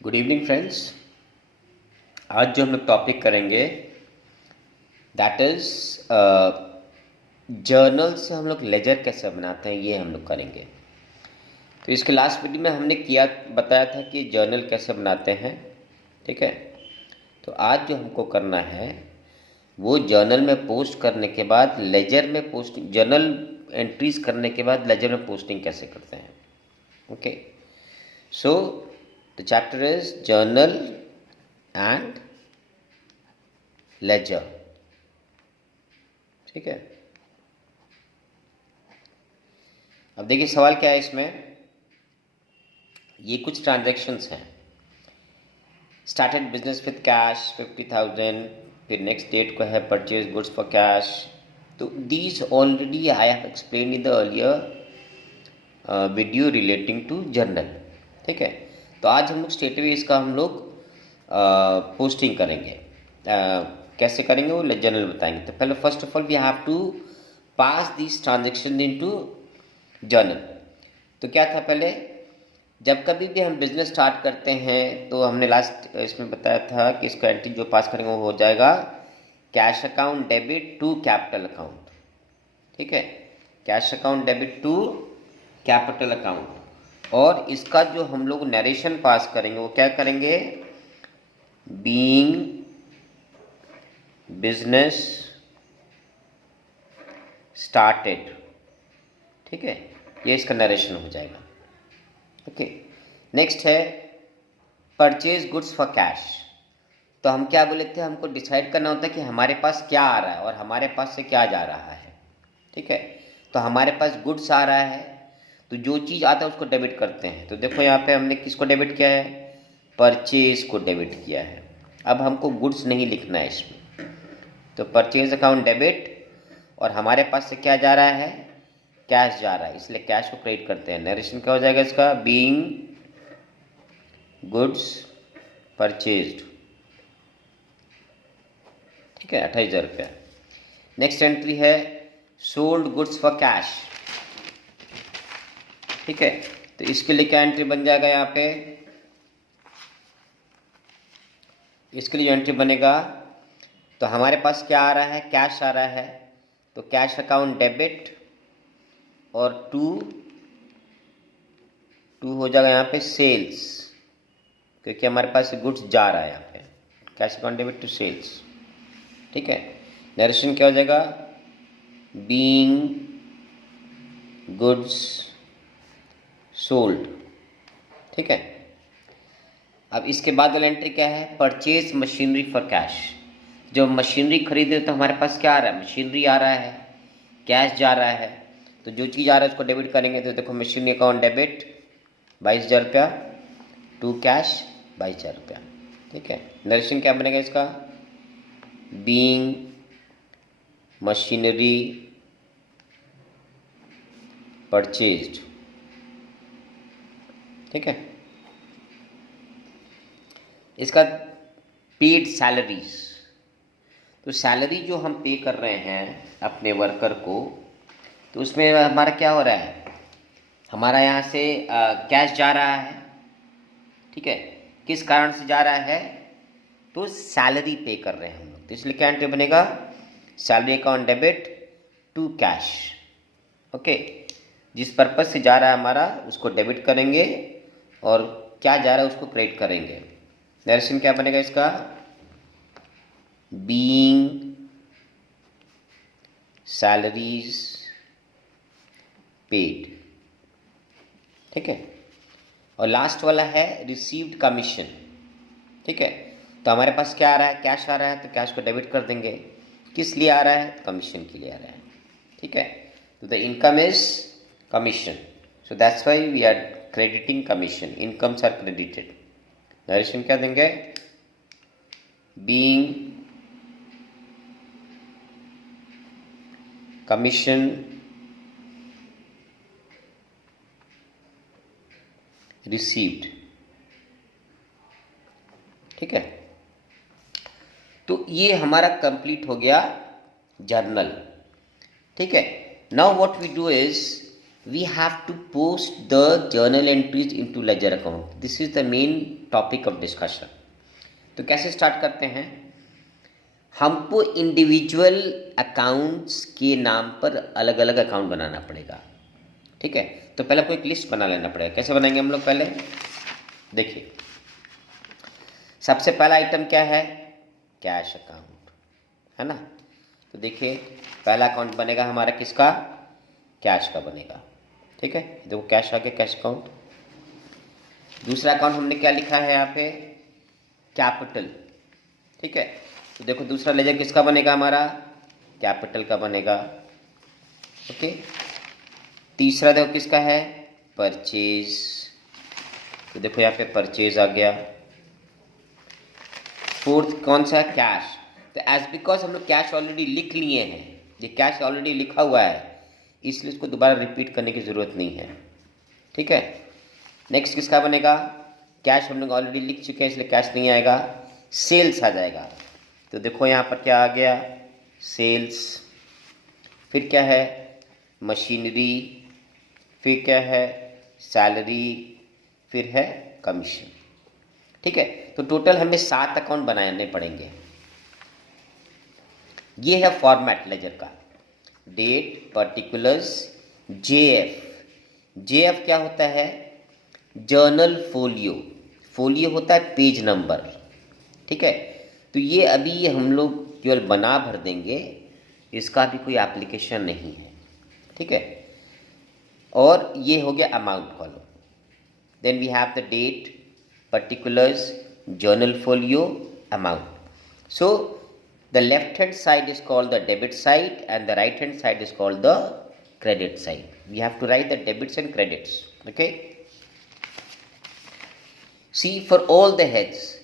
Good evening friends. आज जो हम लोग टॉपिक करेंगे दैट इज़ जर्नल से हम लोग लेजर कैसे बनाते हैं, ये हम लोग करेंगे। तो इसके लास्ट वीडियो में हमने बताया था कि जर्नल कैसे बनाते हैं, ठीक है। तो आज जो हमको करना है वो जर्नल में पोस्ट करने के बाद लेजर में पोस्टिंग, जर्नल एंट्रीज करने के बाद लेजर में पोस्टिंग कैसे करते हैं। Okay, so the chapter is journal and ledger, ठीक है। अब देखिए सवाल क्या है इसमें। ये कुछ ट्रांजैक्शंस हैं। स्टार्टेड बिजनेस विद कैश 50,000, फिर नेक्स्ट डेट को है परचेज गुड्स फॉर कैश। तो these already I have explain in the earlier video relating to journal, ठीक है। तो आज हम लोग स्ट्रेटअवे इसका हम लोग पोस्टिंग करेंगे। कैसे करेंगे वो जर्नल बताएंगे। तो पहले first of all we have to pass this transaction into journal. तो क्या था, पहले जब कभी भी हम बिजनेस स्टार्ट करते हैं तो हमने लास्ट इसमें बताया था कि इसको एंट्री जो पास करेंगे वो हो जाएगा cash account debit to capital account, ठीक है। Cash account debit to capital account. और इसका जो हम लोग नरेशन पास करेंगे वो क्या करेंगे, बीइंग बिजनेस स्टार्टेड, ठीक है। ये इसका नरेशन हो जाएगा। ओके, नेक्स्ट है परचेज गुड्स फॉर कैश। तो हम क्या बोले थे, हमको डिसाइड करना होता है कि हमारे पास क्या आ रहा है और हमारे पास से क्या जा रहा है, ठीक है। तो हमारे पास गुड्स आ रहा है तो जो चीज़ आता है उसको डेबिट करते हैं। तो देखो यहाँ पे हमने किसको डेबिट किया है, परचेज को डेबिट किया है। अब हमको गुड्स नहीं लिखना है इसमें, तो परचेज अकाउंट डेबिट और हमारे पास से क्या जा रहा है, कैश जा रहा है, इसलिए कैश को क्रेडिट करते हैं। नरेशन क्या हो जाएगा इसका, बीइंग गुड्स परचेज्ड, ठीक है, 28,000 रुपया। नेक्स्ट एंट्री है सोल्ड गुड्स फॉर कैश, ठीक है। तो इसके लिए क्या एंट्री बन जाएगा, यहाँ पे इसके लिए एंट्री बनेगा। तो हमारे पास क्या आ रहा है, कैश आ रहा है, तो कैश अकाउंट डेबिट और टू हो जाएगा यहाँ पे सेल्स, क्योंकि हमारे पास गुड्स जा रहा है यहाँ पे, cash account debit to sales, ठीक है। नरेशन क्या हो जाएगा, बीइंग गुड्स सोल्ड, ठीक है। अब इसके बाद वाला एंट्री क्या है, परचेज मशीनरी फॉर कैश। जो मशीनरी खरीदे तो हमारे पास क्या आ रहा है, मशीनरी आ रहा है, कैश जा रहा है। तो जो चीज़ आ रहा है उसको डेबिट करेंगे। तो देखो मशीनरी अकाउंट डेबिट 22,000 रुपया टू कैश 22,000 रुपया, ठीक है। नरेशन क्या बनेगा इसका, बीइंग मशीनरी परचेज्ड, ठीक है। इसका पेड सैलरीज, तो सैलरी जो हम पे कर रहे हैं अपने वर्कर को, तो उसमें हमारा क्या हो रहा है, हमारा यहाँ से कैश जा रहा है, ठीक है। किस कारण से जा रहा है, तो सैलरी पे कर रहे हैं हम लोग, तो इसलिए क्या एंट्री बनेगा, salary account debit to cash, okay. जिस पर्पज से जा रहा है हमारा उसको डेबिट करेंगे और क्या जा रहा है उसको क्रेडिट करेंगे। नरेशन क्या बनेगा इसका, बीइंग सैलरीज पेड, ठीक है। और लास्ट वाला है रिसीव्ड कमीशन, ठीक है। तो हमारे पास क्या आ रहा है, कैश आ रहा है, तो कैश को डेबिट कर देंगे। किस लिए आ रहा है, कमीशन के लिए आ रहा है, ठीक है। तो the income is commission, so that's why we are crediting commission, incomes are credited. Narration क्या देंगे, बीइंग कमीशन रिसीव्ड, ठीक है। तो ये हमारा कंप्लीट हो गया जर्नल, ठीक है। Now what we do is we have to post the journal entries into ledger account. This is the main topic of discussion. तो कैसे स्टार्ट करते हैं? हमको इंडिविजुअल अकाउंट्स के नाम पर अलग अलग अकाउंट बनाना पड़ेगा, ठीक है। तो पहले आपको एक लिस्ट बना लेना पड़ेगा। कैसे बनाएंगे हम लोग? पहले देखिए, सबसे पहला आइटम क्या है? कैश अकाउंट, है ना। तो देखिए, पहला अकाउंट बनेगा हमारा किसका? कैश का बनेगा, ठीक है। देखो कैश आ गया, कैश अकाउंट। दूसरा अकाउंट हमने क्या लिखा है यहाँ पे? कैपिटल, ठीक है। तो देखो दूसरा लेजर किसका बनेगा हमारा? कैपिटल का बनेगा, ओके। तीसरा देखो किसका है? परचेज। तो देखो यहाँ पे परचेज आ गया। फोर्थ कौन सा है? कैश। तो एज बिकॉज हम लोग कैश ऑलरेडी लिख लिए हैं, ये कैश ऑलरेडी लिखा हुआ है, इसलिए इसको दोबारा रिपीट करने की ज़रूरत नहीं है, ठीक है। नेक्स्ट किसका बनेगा? कैश हम लोग ऑलरेडी लिख चुके हैं, इसलिए कैश नहीं आएगा, सेल्स आ जाएगा। तो देखो यहाँ पर क्या आ गया? सेल्स। फिर क्या है? मशीनरी। फिर क्या है? सैलरी। फिर है कमीशन, ठीक है। तो टोटल हमें 7 अकाउंट बनाने पड़ेंगे। ये है फॉर्मेट लेजर का। Date, particulars, JF. जेएफ क्या होता है? Journal folio. फोलियो होता है पेज नंबर, ठीक है। तो ये अभी हम लोग केवल बना भर देंगे, इसका भी कोई एप्लीकेशन नहीं है, ठीक है। और ये हो गया amount column. Then we have the date, particulars, journal folio, amount. So the left hand side is called the debit side and the right hand side is called the credit side. We have to write the debits and credits, okay. See, for all the heads,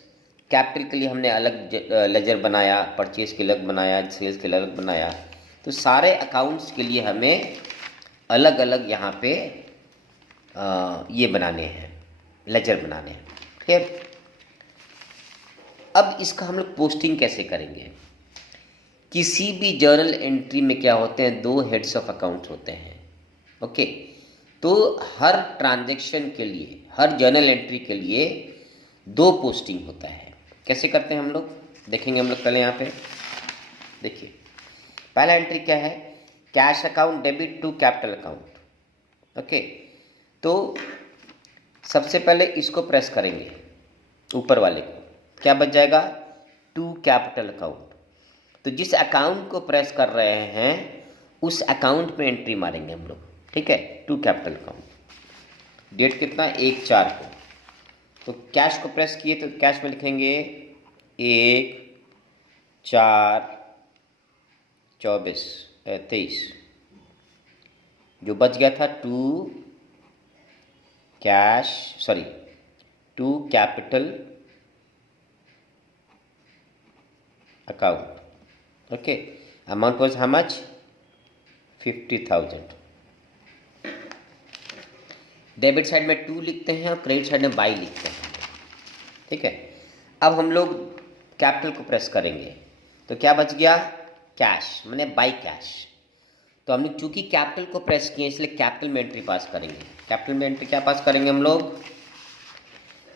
capital के लिए हमने अलग laser बनाया, purchase के अलग बनाया, sales के अलग बनाया। तो सारे अकाउंट्स के लिए हमें अलग अलग यहाँ पे ये बनाने हैं, लेजर बनाने हैं, फिर अब इसका हम लोग पोस्टिंग कैसे करेंगे? किसी भी जर्नल एंट्री में क्या होते हैं? 2 हेड्स ऑफ अकाउंट होते हैं, ओके। तो हर ट्रांजैक्शन के लिए, हर जर्नल एंट्री के लिए 2 पोस्टिंग होता है। कैसे करते हैं हम लोग? देखेंगे हम लोग पहले यहाँ पे। देखिए, पहला एंट्री क्या है? Cash account debit to capital account, okay. तो सबसे पहले इसको प्रेस करेंगे, ऊपर वाले को, क्या बच जाएगा? To capital account. तो जिस अकाउंट को प्रेस कर रहे हैं उस अकाउंट में एंट्री मारेंगे हम लोग, ठीक है। To capital account. डेट कितना? 1/4 को। तो कैश को प्रेस किए तो कैश में लिखेंगे 1/4/24/23। जो बच गया था to capital account, okay. Amount was how much? 50,000। Debit side में 2 लिखते हैं और क्रेडिट साइड में बाई लिखते हैं, ठीक है। अब हम लोग कैपिटल को प्रेस करेंगे तो क्या बच गया? कैश, माने बाई कैश। तो हमने चूंकि कैपिटल को प्रेस किए इसलिए कैपिटल में एंट्री पास करेंगे। कैपिटल में एंट्री क्या पास करेंगे हम लोग?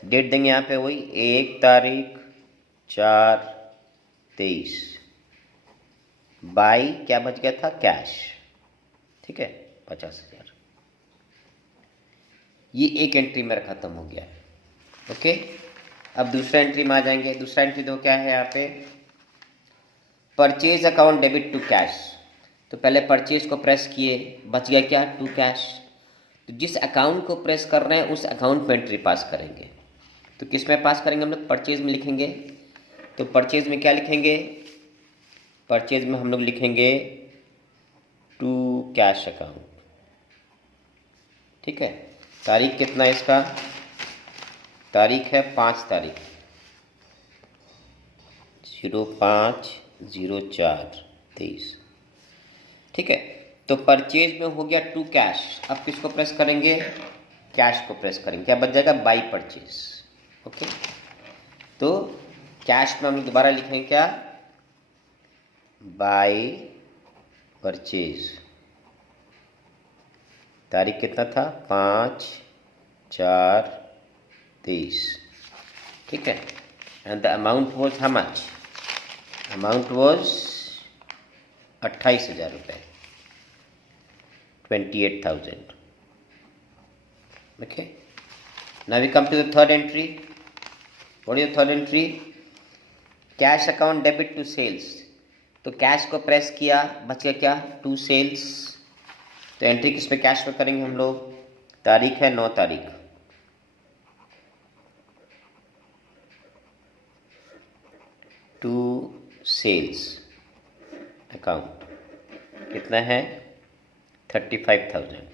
डेट देंगे यहाँ पे वही 1/4/23। बाई क्या बच गया था? कैश, ठीक है, 50,000। ये एक एंट्री मेरा खत्म हो गया, ओके। अब दूसरा एंट्री में आ जाएंगे। दूसरा एंट्री दो क्या है यहाँ पे? Purchase account debit to cash. तो पहले परचेज को प्रेस किए, बच गया क्या? To cash. तो जिस अकाउंट को प्रेस कर रहे हैं उस अकाउंट में एंट्री पास करेंगे। तो किस में पास करेंगे हम लोग? परचेज में लिखेंगे। तो परचेज में क्या लिखेंगे? परचेज में हम लोग लिखेंगे टू कैश अकाउंट, ठीक है। तारीख कितना है इसका? तारीख है 5 तारीख, 05/04/23, ठीक है। तो परचेज में हो गया टू कैश। अब किसको प्रेस करेंगे? कैश को प्रेस करेंगे। क्या बच जाएगा? By purchase, okay. तो कैश में हम लोग दोबारा लिखेंगे क्या? बाई परचेज, तारीख कितना था, 5/4/23, ठीक है। And the amount was how much, amount was 28,000 रुपये, 28,000. Okay. Now we come to the third entry. What is the third entry? Cash account debit to sales. तो कैश को प्रेस किया, बच गया क्या, टू सेल्स. तो एंट्री किस पे कैश में करेंगे हम लोग, तारीख है 9 तारीख, टू सेल्स अकाउंट कितना है 35,000.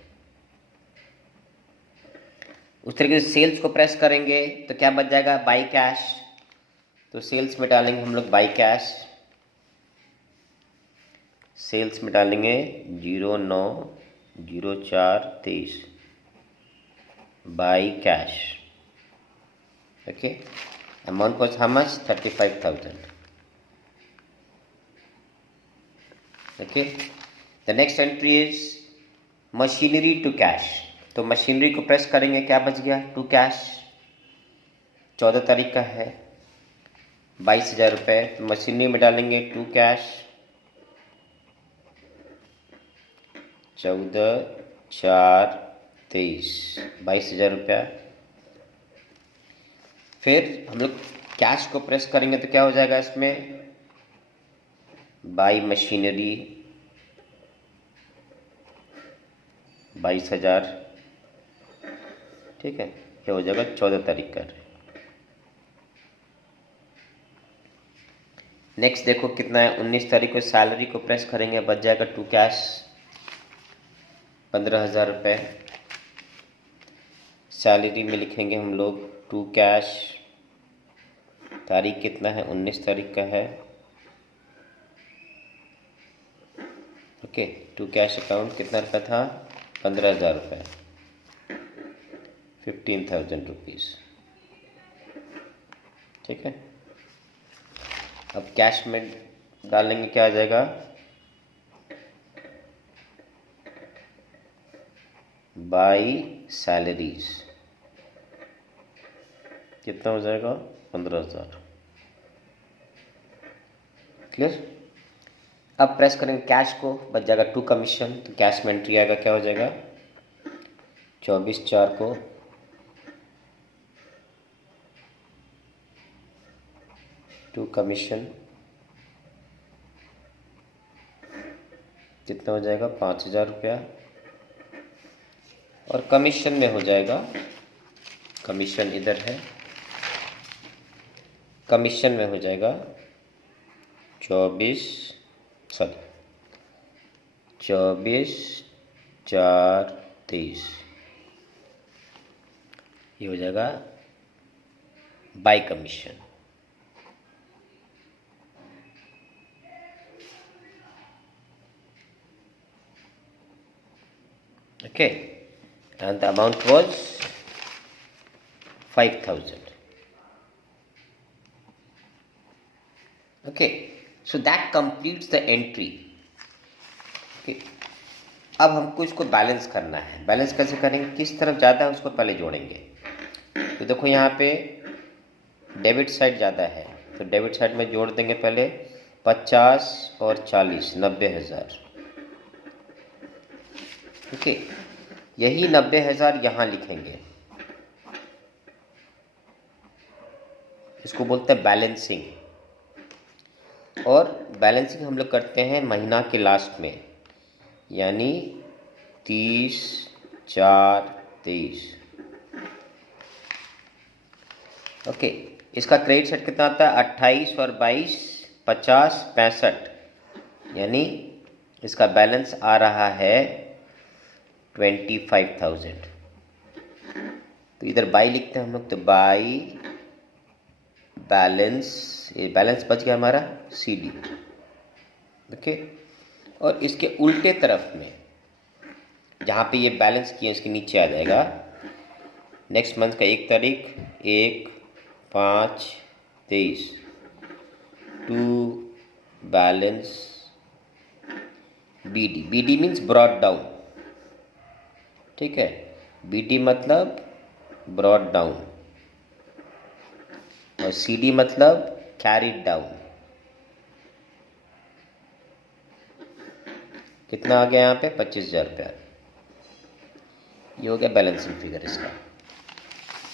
उस तरीके से सेल्स को प्रेस करेंगे तो क्या बच जाएगा, बाई कैश. तो सेल्स में डालेंगे हम लोग बाई कैश, सेल्स में डालेंगे 09/04/23 by cash. Okay, amount was how much, 35,000. Okay, the next entry is machinery to cash. तो मशीनरी को प्रेस करेंगे, क्या बच गया, टू कैश, 14 तारीख का है, 22,000 रुपये. तो मशीनरी में डालेंगे टू कैश, 14/4/23 22,000 रुपया. फिर हम लोग कैश को प्रेस करेंगे तो क्या हो जाएगा इसमें, बाई मशीनरी 22,000, ठीक है. ये हो जाएगा 14 तारीख का. नेक्स्ट देखो कितना है, 19 तारीख को सैलरी को प्रेस करेंगे, बच जाएगा टू कैश 15,000 रुपये. सैलरी में लिखेंगे हम लोग टू कैश, तारीख कितना है, 19 तारीख का है. ओके, टू कैश अकाउंट कितना रुपये था, 15,000 रुपये, 15,000 रुपीज़, ठीक है. अब कैश में डालेंगे, क्या आ जाएगा, बाई सैलरीज, कितना हो जाएगा, 15,000. क्लियर. अब प्रेस करेंगे कैश को, बच जाएगा टू कमीशन. तो कैश में एंट्री आएगा, क्या हो जाएगा, 24/4 को टू कमीशन, कितना हो जाएगा, 5,000 रुपया. और कमीशन में हो जाएगा, कमीशन इधर है, कमीशन में हो जाएगा 24/4/23, ये हो जाएगा bye commission. Okay, and the amount was 5,000. Okay, so that completes the entry. Okay, अब हमको इसको बैलेंस करना है. बैलेंस कैसे करेंगे, किस तरफ ज़्यादा है उसको पहले जोड़ेंगे. तो देखो यहाँ पे डेबिट साइड ज़्यादा है, तो डेबिट साइड में जोड़ देंगे पहले 50 और 40, 90,000. ओके, यही 90,000 यहाँ लिखेंगे, इसको बोलते हैं बैलेंसिंग. और बैलेंसिंग हम लोग करते हैं महीना के लास्ट में, यानी 30/4/23. ओके, इसका क्रेडिट साइड कितना आता है, 28 और 22 50 65, यानी इसका बैलेंस आ रहा है 25,000. तो इधर बाई लिखते हैं हम लोग, तो बाई बैलेंस, ये बैलेंस बच गया हमारा CD. ओके, और इसके उल्टे तरफ में जहाँ पे ये बैलेंस किए इसके नीचे आ जाएगा नेक्स्ट मंथ का 1 तारीख 1/5/23 to balance BD. BD means brought down. ठीक है। बी डी मतलब ब्रॉड डाउन और सी डी मतलब कैरिड डाउन। कितना आ गया यहाँ पे? 25,000 रुपया। ये हो गया बैलेंसिंग फिगर इसका।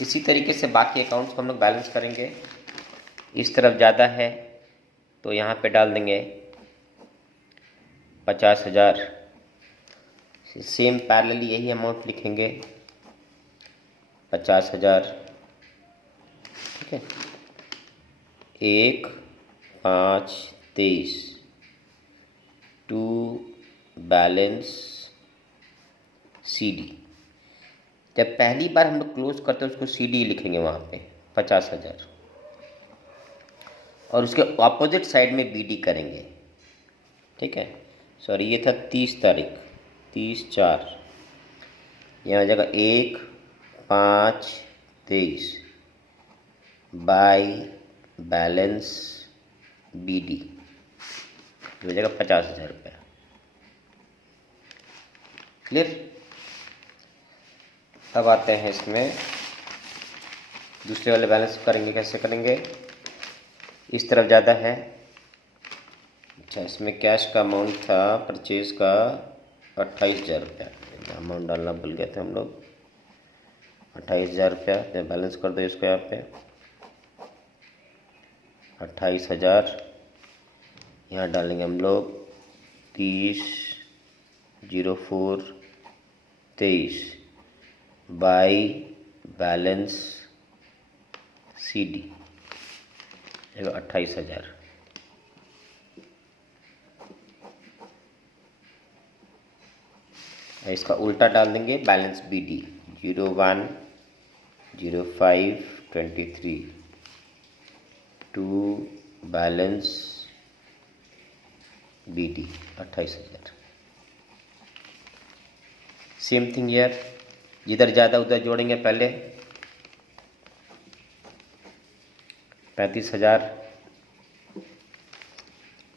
इसी तरीके से बाकी अकाउंट्स को हम लोग बैलेंस करेंगे। इस तरफ ज़्यादा है तो यहाँ पे डाल देंगे 50,000। सेम पैरेलली यही अमाउंट लिखेंगे 50,000। ठीक है। 1/5/23 टू बैलेंस सी डी। जब पहली बार हम लोग क्लोज करते हैं उसको सी डी लिखेंगे वहाँ पे 50,000 और उसके ऑपोजिट साइड में बी डी करेंगे। ठीक है। सॉरी, ये था 30 तारीख, 30/4। यहाँ जगह 1/5/23 बाई बैलेंस बी डी हो जाएगा 50,000 रुपया। क्लियर? अब आते हैं इसमें दूसरे वाले बैलेंस करेंगे। कैसे करेंगे? इस तरफ ज़्यादा है। अच्छा, इसमें कैश का अमाउंट था परचेज का 28,000 रुपया। अमाउंट डालना भूल गए थे हम लोग। 28,000 रुपया बैलेंस कर दो इसको यहाँ पे। 28,000 यहाँ डालेंगे हम लोग 30/04/23 बाई बैलेंस सी डी 28,000। इसका उल्टा डाल देंगे balance B D 01/05/23 to balance B D 28,000। Same thing यार, जिधर ज़्यादा उधर जोड़ेंगे। पहले 35,000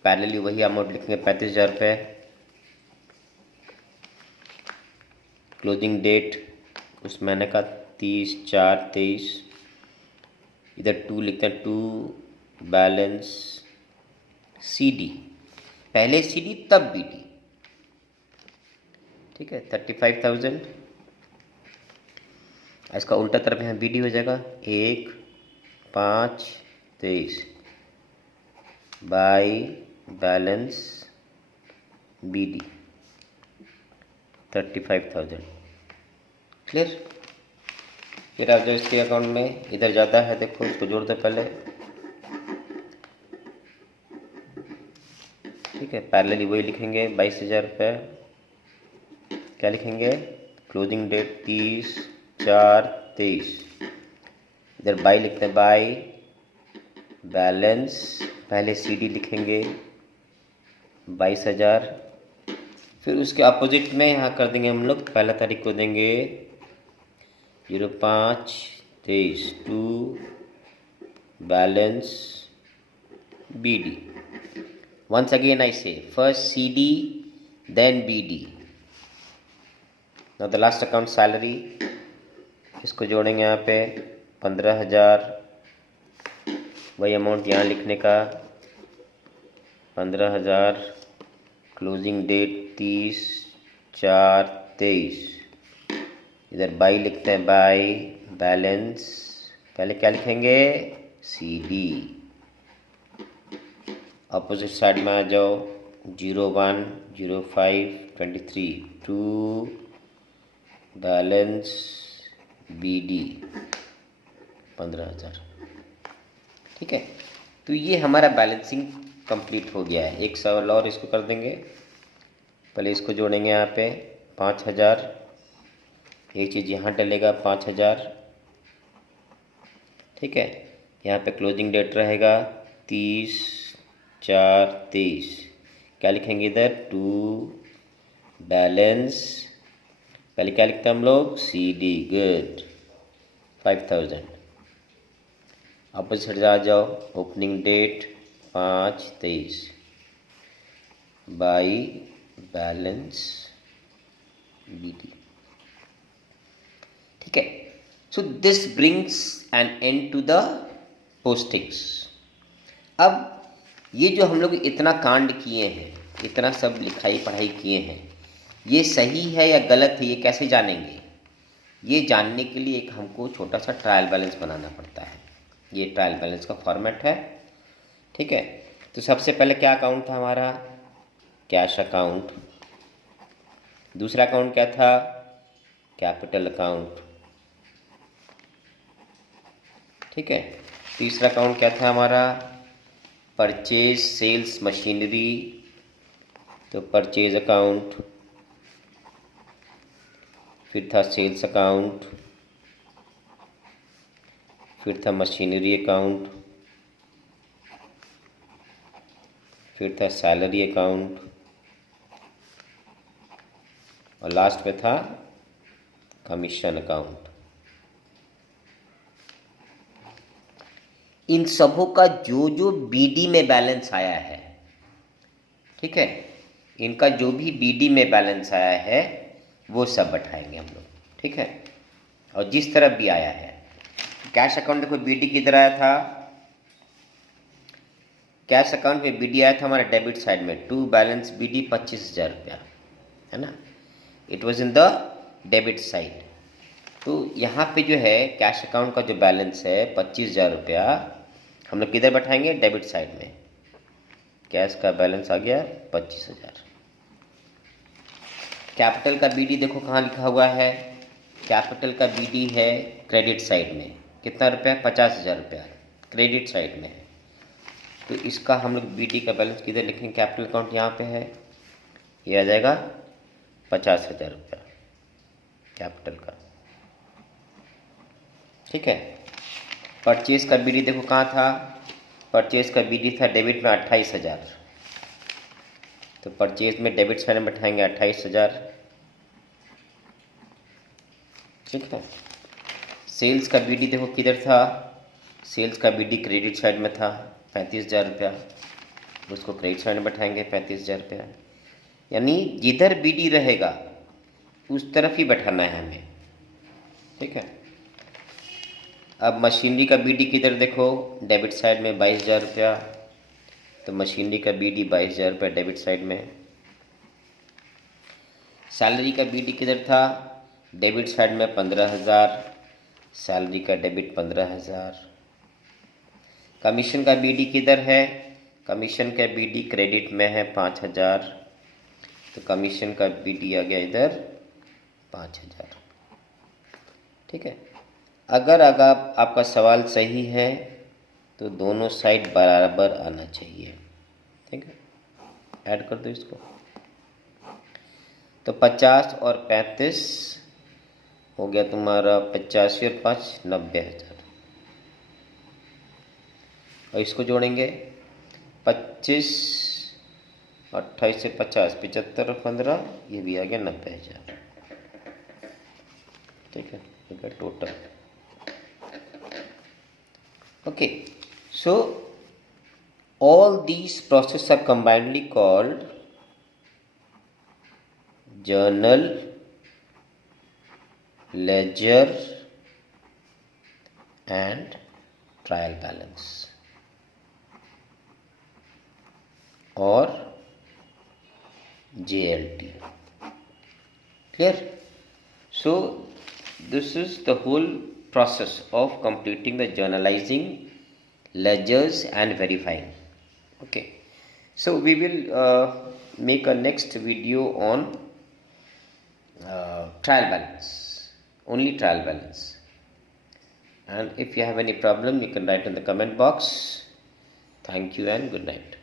पैरेलली वही अमाउंट लिखेंगे 35,000 रुपये। क्लोजिंग डेट उस महीने का 30/4/23। इधर 2 लिखते हैं, टू बैलेंस सी डी। पहले सी डी तब बी डी। ठीक है। 35,000। इसका उल्टा तरफ यहाँ बी डी हो जाएगा 1/5/23 by balance B D 35,000। Clear? फिर आप जो इसके अकाउंट में इधर ज़्यादा है, देखो इसको जोड़ दो पहले। ठीक है। पैरेलली वही लिखेंगे 22,000 रुपये। क्या लिखेंगे? Closing date 30/4/23। इधर बाई लिखते हैं, बाई बैलेंस पहले सी डी लिखेंगे 22,000। फिर उसके अपोजिट में यहाँ कर देंगे हम लोग, पहला तारीख को देंगे 05/23 to balance B D. Once again I say, first CD, then BD. Now the last account salary, इसको जोड़ेंगे यहाँ पे 15,000। वही अमाउंट यहाँ लिखने का 15,000। Closing date 30/4/23। इधर बाई लिखते हैं, बाई बैलेंस पहले क्या लिखेंगे? CD। अपोजिट साइड में आ जाओ 01/05/23 टू बैलेंस बी डी 15,000। ठीक है। तो ये हमारा बैलेंसिंग कंप्लीट हो गया है। एक सवाल और इसको कर देंगे। पहले इसको जोड़ेंगे यहाँ पे 5,000। एक चीज़ यहाँ डलेगा 5,000। ठीक है। यहाँ पे क्लोजिंग डेट रहेगा 30/4/23। क्या लिखेंगे इधर? टू बैलेंस पहले क्या लिखते हैं हम लोग? C D. गुड। 5,000। अपोजिट आ जाओ, opening date 5/23 by balance B D ठीक है. So this brings an end to the postings. अब ये जो हम लोग इतना कांड किए हैं, इतना सब लिखाई पढ़ाई किए हैं, ये सही है या गलत है, ये कैसे जानेंगे? ये जानने के लिए एक हमको छोटा सा ट्रायल बैलेंस बनाना पड़ता है. ये ट्रायल बैलेंस का फॉर्मेट है. ठीक है. तो सबसे पहले क्या अकाउंट था हमारा? Cash account. दूसरा अकाउंट क्या था? Capital account. ठीक है. तीसरा अकाउंट क्या था हमारा? परचेज सेल्स मशीनरी, तो परचेज अकाउंट. फिर था सेल्स अकाउंट, फिर था मशीनरी अकाउंट, फिर था सैलरी अकाउंट, और लास्ट में था कमीशन अकाउंट. इन सबों का जो जो बीडी में बैलेंस आया है, ठीक है, इनका जो भी बीडी में बैलेंस आया है वो सब बैठाएंगे हम लोग. ठीक है. और जिस तरफ भी आया है, कैश अकाउंट देखो बीडी किधर आया था? कैश अकाउंट में बीडी आया था हमारे डेबिट साइड में. टू बैलेंस बीडी 25,000 रुपया, है ना. It was in the debit side. तो यहाँ पे जो है कैश अकाउंट का जो बैलेंस है 25,000 रुपया, हम लोग किधर बैठाएंगे? डेबिट साइड में. कैश का बैलेंस आ गया 25,000. कैपिटल का बीडी देखो कहाँ लिखा हुआ है? कैपिटल का बीडी है क्रेडिट साइड में. कितना रुपया? 50,000 रुपया क्रेडिट साइड में है. तो इसका हम लोग बीडी का बैलेंस किधर लिखेंगे? कैपिटल अकाउंट यहाँ पे है, ये आ जाएगा 50,000 रुपया कैपिटल का. ठीक है. परचेज का बीडी देखो कहाँ था? परचेज का बीडी था डेबिट में 28,000. तो परचेज में डेबिट साइड में बैठाएंगे 28,000. ठीक है. सेल्स का बीडी देखो किधर था? सेल्स का बीडी क्रेडिट साइड में था 35,000 रुपया. उसको क्रेडिट साइड में बैठाएंगे 35,000 रुपया. यानी जिधर बीडी रहेगा उस तरफ ही बैठाना है हमें. ठीक है. अब मशीनरी का बीडी किधर देखो? डेबिट साइड में 22,000 रुपया. तो मशीनरी का बीडी 22,000 रुपया डेबिट साइड में. सैलरी का बीडी किधर था? डेबिट साइड में 15,000. सैलरी का डेबिट 15,000. कमीशन का बीडी किधर है? कमीशन का बीडी क्रेडिट में है 5,000. तो कमीशन का बीडी आ गया इधर 5,000. ठीक है. अगर आपका सवाल सही है तो दोनों साइड बराबर आना चाहिए. ठीक है. ऐड कर दो इसको. तो 50 और 35 हो गया तुम्हारा 85 और 5 90,000. और इसको जोड़ेंगे 25 28 से 50 75 और 15, ये भी आ गया 90,000. ठीक है. Total. Okay, so all these processes are combinedly called journal, ledger and trial balance or JLT. Clear? So this is the whole process of completing the journalizing, ledgers and verifying. Okay, so we will make a next video on trial balance, only trial balance. And if you have any problem, you can write in the comment box. Thank you and good night.